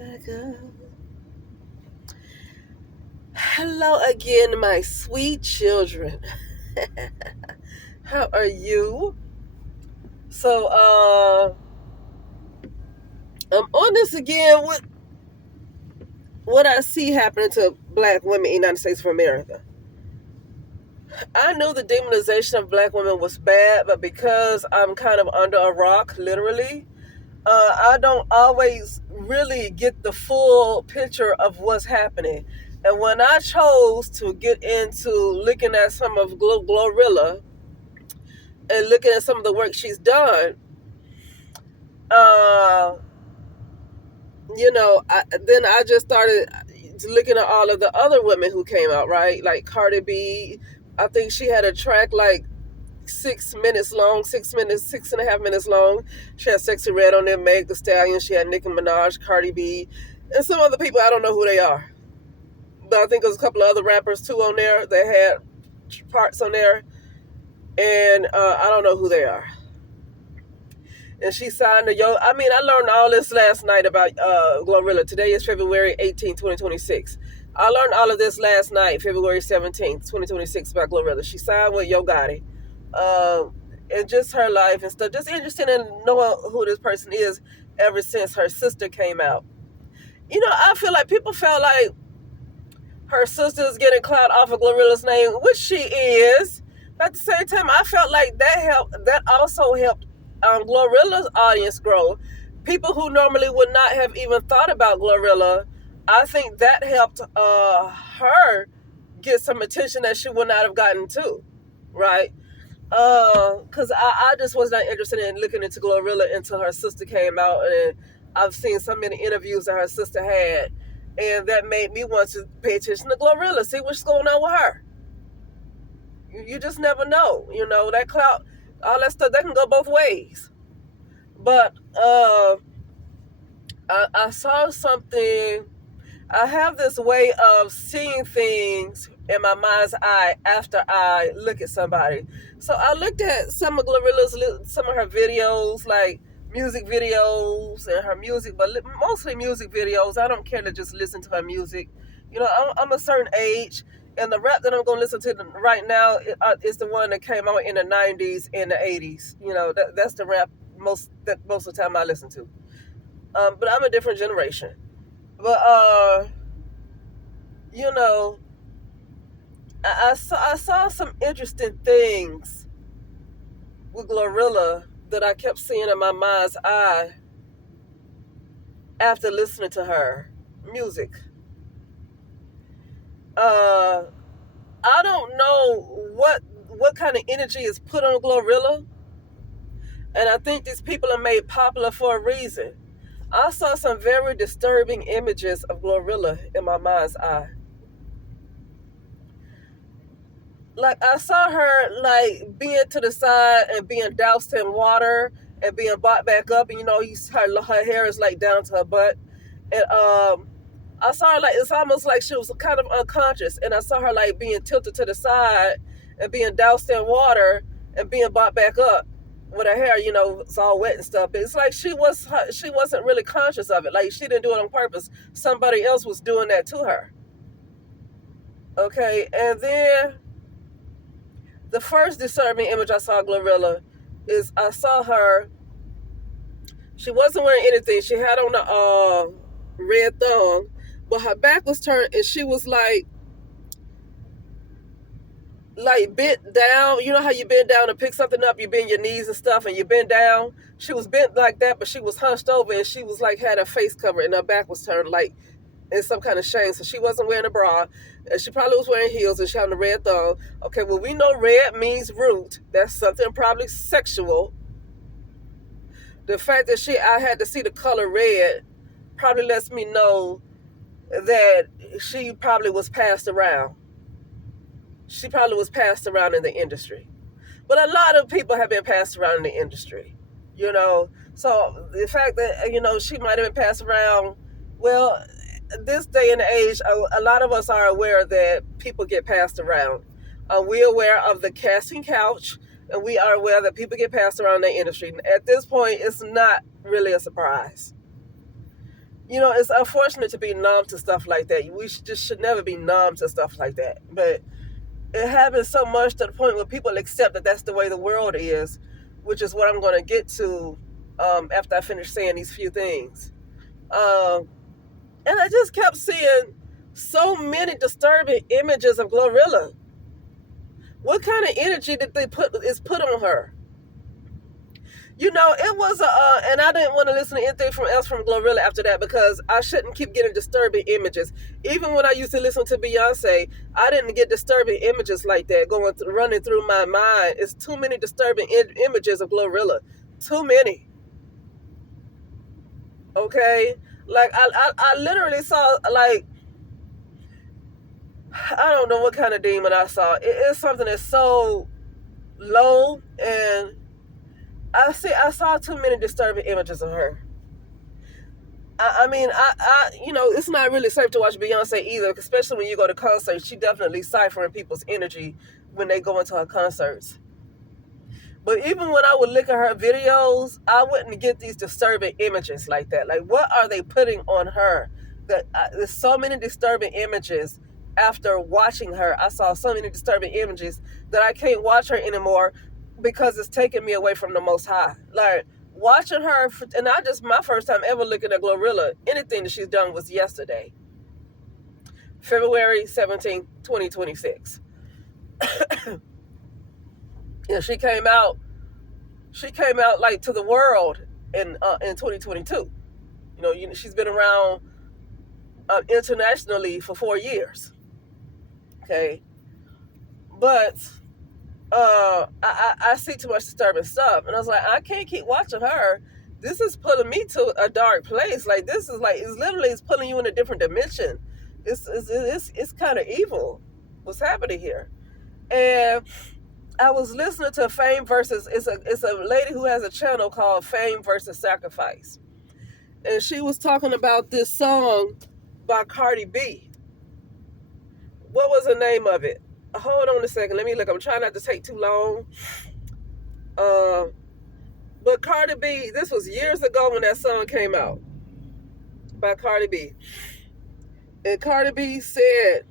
back up. Hello again, my sweet children. How are you? So, I'm on this again with what I see happening to black women in the United States of America. I knew the demonization of black women was bad, but because I'm kind of under a rock, literally, I don't always really get the full picture of what's happening. And when I chose to get into looking at some of Glorilla and looking at some of the work she's done, uh, then I just started looking at all of the other women who came out, right? Like Cardi B. I think she had a track like 6 minutes long, 6 minutes, 6.5 minutes long. She had Sexy Red on there, Meg Thee Stallion. She had Nicki Minaj, Cardi B, and some other people. I don't know who they are, but I think there's a couple of other rappers too on there that had parts on there, and I don't know who they are. And she signed a I learned all this last night about Glorilla. Today is February 18, 2026. I learned all of this last night, February 17th, 2026, about Glorilla. She signed with Yo Gotti. And just her life and stuff. Just interested in knowing who this person is ever since her sister came out. I feel like people felt like her sister is getting clout off of Glorilla's name, which she is. But at the same time, I felt like that also helped Glorilla's audience grow. People who normally would not have even thought about Glorilla, I think that helped her get some attention that she would not have gotten too, right? Because I just was not interested in looking into Glorilla until her sister came out, and I've seen so many interviews that her sister had, and that made me want to pay attention to Glorilla, see what's going on with her. You just never know, that clout, all that stuff, that can go both ways. But I saw something. I have this way of seeing things in my mind's eye after I look at somebody. So I looked at some of her videos, like music videos and her music, but mostly music videos. I don't care to just listen to her music. I'm a certain age, and the rap that I'm going to listen to right now is the one that came out in the 90s and the 80s. That's the rap most of the time I listen to. But I'm a different generation. But I saw some interesting things with Glorilla that I kept seeing in my mind's eye after listening to her music. I don't know what kind of energy is put on Glorilla, and I think these people are made popular for a reason. I saw some very disturbing images of Glorilla in my mind's eye. Like, I saw her like being to the side and being doused in water and being brought back up, and her hair is like down to her butt, and I saw her like it's almost like she was kind of unconscious, and I saw her like being tilted to the side and being doused in water and being brought back up with her hair, it's all wet and stuff. It's like she wasn't really conscious of it. Like, she didn't do it on purpose. Somebody else was doing that to her. Okay, and then the first disturbing image I saw of Glorilla is I saw her. She wasn't wearing anything. She had on a red thong, but her back was turned, and she was like bent down. You know how you bend down to pick something up? You bend your knees and stuff, and you bend down. She was bent like that, but she was hunched over, and she was like had her face covered, and her back was turned like in some kind of shame. So she wasn't wearing a bra, and she probably was wearing heels, and she had a red thong. Okay, well, we know red means root. That's something probably sexual. The fact that I had to see the color red probably lets me know that she probably was passed around. She probably was passed around in the industry. But a lot of people have been passed around in the industry, So the fact that, she might have been passed around, well, this day and age, a lot of us are aware that people get passed around. We're aware of the casting couch, and we are aware that people get passed around in the industry. At this point, it's not really a surprise. It's unfortunate to be numb to stuff like that. We should never be numb to stuff like that. But it happens so much to the point where people accept that that's the way the world is, which is what I'm going to get to after I finish saying these few things. And I just kept seeing so many disturbing images of Glorilla. What kind of energy did they put on her? It was and I didn't want to listen to anything else from Glorilla after that because I shouldn't keep getting disturbing images. Even when I used to listen to Beyonce, I didn't get disturbing images like that running through my mind. It's too many disturbing images of Glorilla. Too many. Okay? Like, I literally saw, like, I don't know what kind of demon I saw. It's something that's so low, and I saw too many disturbing images of her. I mean, it's not really safe to watch Beyonce either, especially when you go to concerts. She definitely ciphering people's energy when they go into her concerts. But even when I would look at her videos, I wouldn't get these disturbing images like that. Like, what are they putting on her? There's so many disturbing images. After watching her, I saw so many disturbing images that I can't watch her anymore because it's taking me away from the Most High. Like, watching her, and my first time ever looking at Glorilla, anything that she's done was yesterday, February 17th, 2026. She came out like to the world in 2022. She's been around internationally for 4 years. Okay, but I see too much disturbing stuff, and I was like, I can't keep watching her. This is pulling me to a dark place. Like, this is like, it's pulling you in a different dimension. It's kind of evil what's happening here. And I was listening to Fame versus, it's a lady who has a channel called Fame versus Sacrifice, and she was talking about this song by Cardi B. What was the name of it? Hold on a second. Let me look. I'm trying not to take too long. But Cardi B, this was years ago when that song came out by Cardi B. And Cardi B said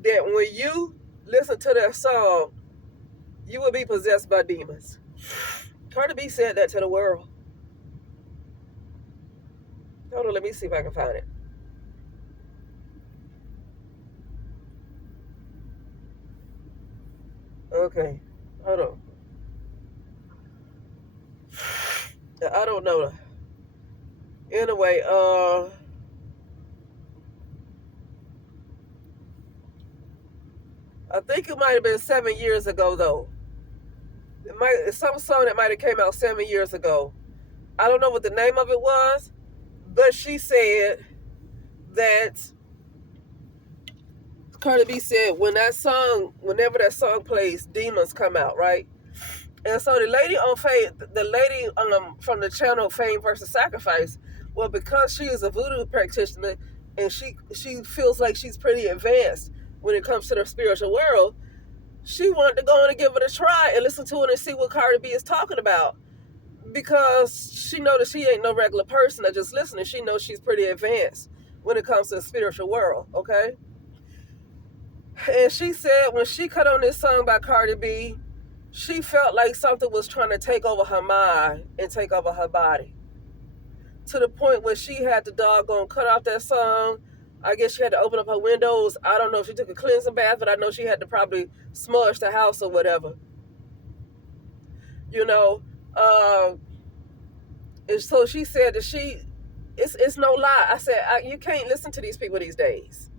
that when you listen to that song, you will be possessed by demons. Cardi B said that to the world. Hold on, let me see if I can find it. Okay, hold on. I don't know. Anyway, I think it might have been 7 years ago though. It's some song that might have came out 7 years ago. I don't know what the name of it was, but she said that Cardi B said whenever that song plays, demons come out, right? And so the lady from the channel Fame versus Sacrifice, well, because she is a voodoo practitioner and she feels like she's pretty advanced when it comes to the spiritual world, she wanted to go in and give it a try and listen to it and see what Cardi B is talking about. Because she knows that she ain't no regular person that just listening. She knows she's pretty advanced when it comes to the spiritual world, okay? And she said when she cut on this song by Cardi B, she felt like something was trying to take over her mind and take over her body. To the point where she had to doggone cut off that song. I guess she had to open up her windows. I don't know if she took a cleansing bath, but I know she had to probably smudge the house or whatever. And so she said that it's no lie. I said, you can't listen to these people these days.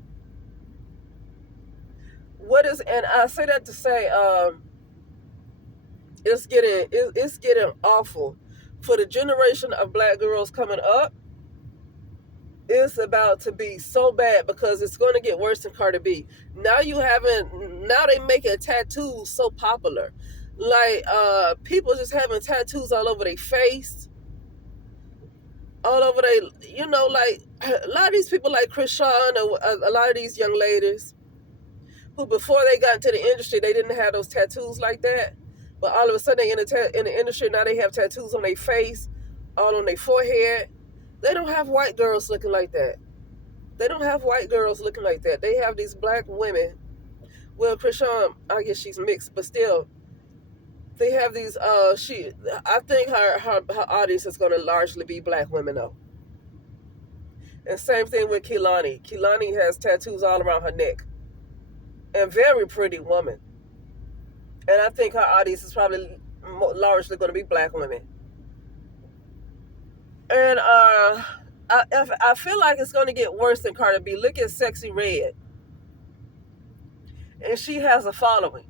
And I say that to say, it's getting awful for the generation of black girls coming up. It's about to be so bad because it's going to get worse than Cardi B. Now they making tattoos so popular. Like, people just having tattoos all over their face, all over like a lot of these people like Krishan, or a lot of these young ladies who before they got into the industry, they didn't have those tattoos like that. But all of a sudden they in the industry, now they have tattoos on their face, all on their forehead. They don't have white girls looking like that. They don't have white girls looking like that. They have these black women. Well, Krishan, I guess she's mixed, but still, they have these. I think her audience is going to largely be black women though. And same thing with Kehlani. Kehlani has tattoos all around her neck, and very pretty woman. And I think her audience is probably largely going to be black women. And I feel like it's going to get worse than Cardi B. Look at Sexy Red, and she has a following.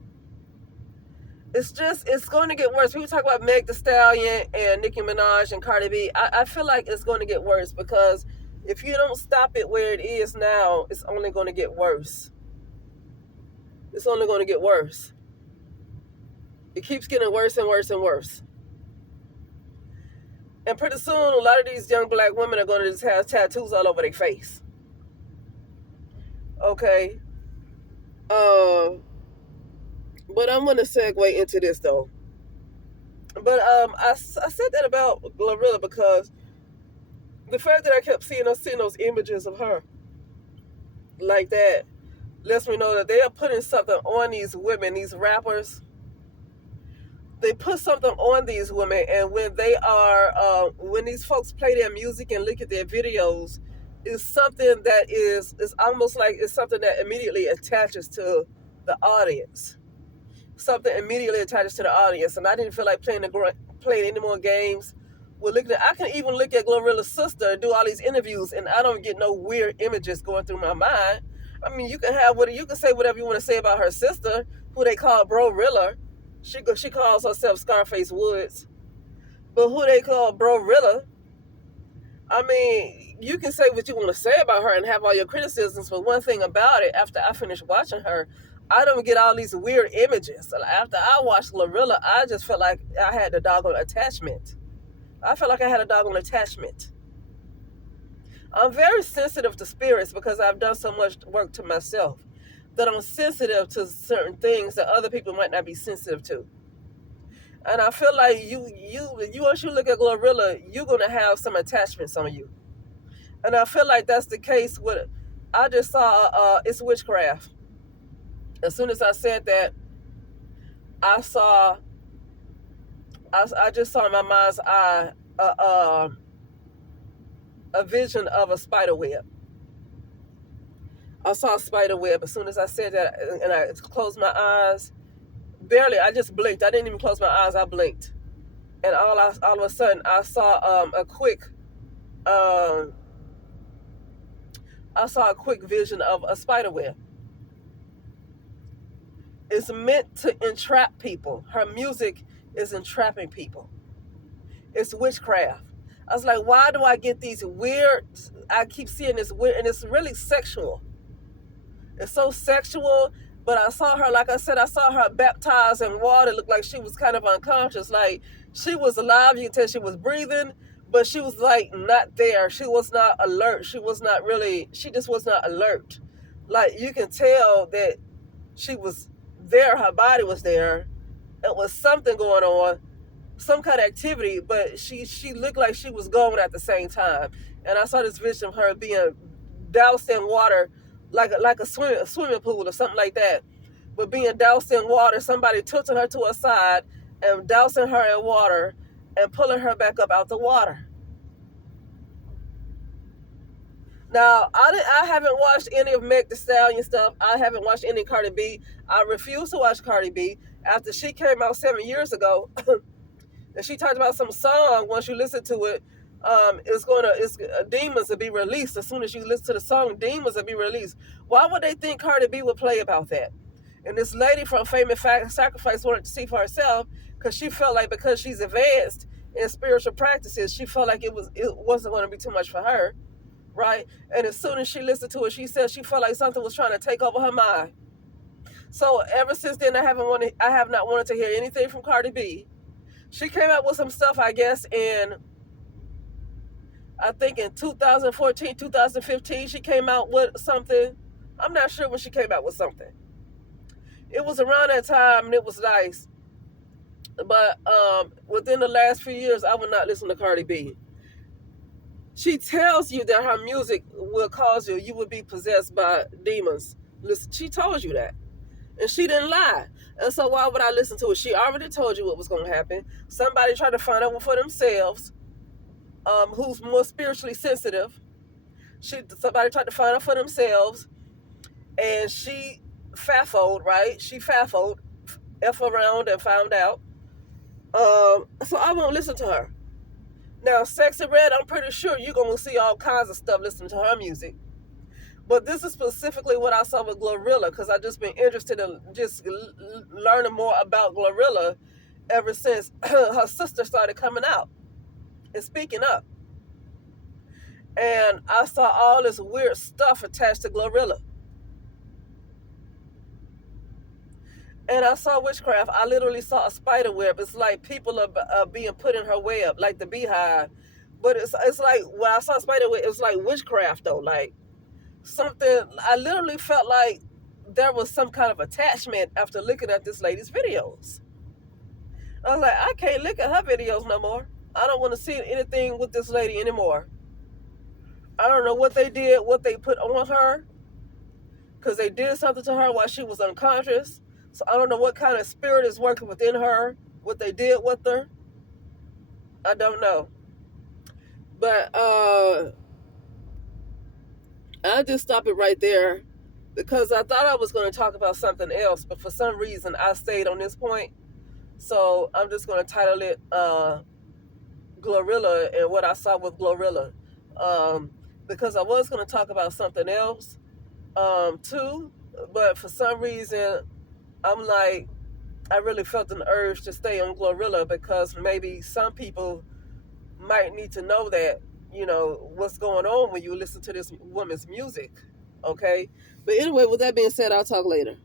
It's going to get worse. People talk about Meg Thee Stallion and Nicki Minaj and Cardi B. I feel like it's going to get worse because if you don't stop it where it is now, it's only going to get worse. It's only going to get worse. It keeps getting worse and worse and worse. And pretty soon, a lot of these young black women are going to just have tattoos all over their face. Okay. But I'm going to segue into this though. But I said that about Glorilla because the fact that I kept seeing those images of her like that lets me know that they are putting something on these women, these rappers. They put something on these women, and when these folks play their music and look at their videos, it's something that is almost like it's something that immediately attaches to the audience. Something immediately attaches to the audience, and I didn't feel like playing any more games. I can even look at Glorilla's sister and do all these interviews, and I don't get no weird images going through my mind. I mean, you can say whatever you want to say about her sister, who they call Brorilla. She calls herself Scarface Woods, but who they call Brorilla. I mean, you can say what you want to say about her and have all your criticisms, but one thing about it, after I finish watching her, I don't get all these weird images. After I watched Glorilla, I just felt like I had the doggone attachment. I felt like I had a doggone attachment. I'm very sensitive to spirits because I've done so much work to myself that I'm sensitive to certain things that other people might not be sensitive to. And I feel like once you look at Glorilla, you're gonna have some attachments on you. And I feel like that's the case with. I just saw it's witchcraft. As soon as I said that, I saw. I just saw in my mind's eye a vision of a spider web. I saw a spider web as soon as I said that, and I closed my eyes. Barely, I just blinked. I didn't even close my eyes. I blinked, and all of a sudden, I saw a quick. I saw a quick vision of a spider web. It's meant to entrap people. Her music is entrapping people. It's witchcraft. I was like, why do I get these weird? I keep seeing this weird, and it's really sexual. It's so sexual, but I saw her, like I said, I saw her baptized in water. It looked like she was kind of unconscious. Like she was alive. You can tell she was breathing, but she was like not there. She was not alert. She just was not alert. Like you can tell that she was there. Her body was there. It was something going on, some kind of activity, but she looked like she was going at the same time. And I saw this vision of her being doused in water, like a swimming pool or something like that, but being doused in water. Somebody tilting her to her side and dousing her in water and pulling her back up out the water. Now, I haven't watched any of Meg Thee Stallion stuff. I haven't watched any Cardi B. I refuse to watch Cardi B after she came out 7 years ago. And she talked about some song. Once you listen to it, demons will be released. As soon as you listen to the song, demons will be released. Why would they think Cardi B would play about that? And this lady from Fame and Sacrifice wanted to see for herself because she felt like because she's advanced in spiritual practices, she felt like it wasn't going to be too much for her, right? And as soon as she listened to it, she said she felt like something was trying to take over her mind. So ever since then, I have not wanted to hear anything from Cardi B. She came out with some stuff, I guess, I think in 2014, 2015, she came out with something. I'm not sure when she came out with something. It was around that time, and it was nice. But within the last few years, I would not listen to Cardi B. She tells you that her music will cause you would be possessed by demons. Listen, she told you that. And she didn't lie. And so why would I listen to it? She already told you what was going to happen. Somebody tried to find out for themselves, who's more spiritually sensitive. Somebody tried to find out for themselves, and she faffled, right? She faffled, F around and found out. So I won't listen to her. Now, Sexy Red, I'm pretty sure you're going to see all kinds of stuff listening to her music. But this is specifically what I saw with Glorilla, because I've just been interested in just learning more about Glorilla ever since her sister started coming out and speaking up. And I saw all this weird stuff attached to Glorilla. And I saw witchcraft. I literally saw a spider web. It's like people are being put in her web, like the beehive. But it's like when I saw spider web, it was like witchcraft though. Like something, I literally felt like there was some kind of attachment after looking at this lady's videos. I was like, I can't look at her videos no more. I don't want to see anything with this lady anymore. I don't know what they did, what they put on her, because they did something to her while she was unconscious. So I don't know what kind of spirit is working within her, what they did with her. I don't know. But I just stop it right there because I thought I was going to talk about something else, but for some reason I stayed on this point. So I'm just going to title it Glorilla and what I saw with Glorilla. Because I was going to talk about something else too, but for some reason I'm like, I really felt an urge to stay on Glorilla because maybe some people might need to know that, what's going on when you listen to this woman's music. Okay? But anyway, with that being said, I'll talk later.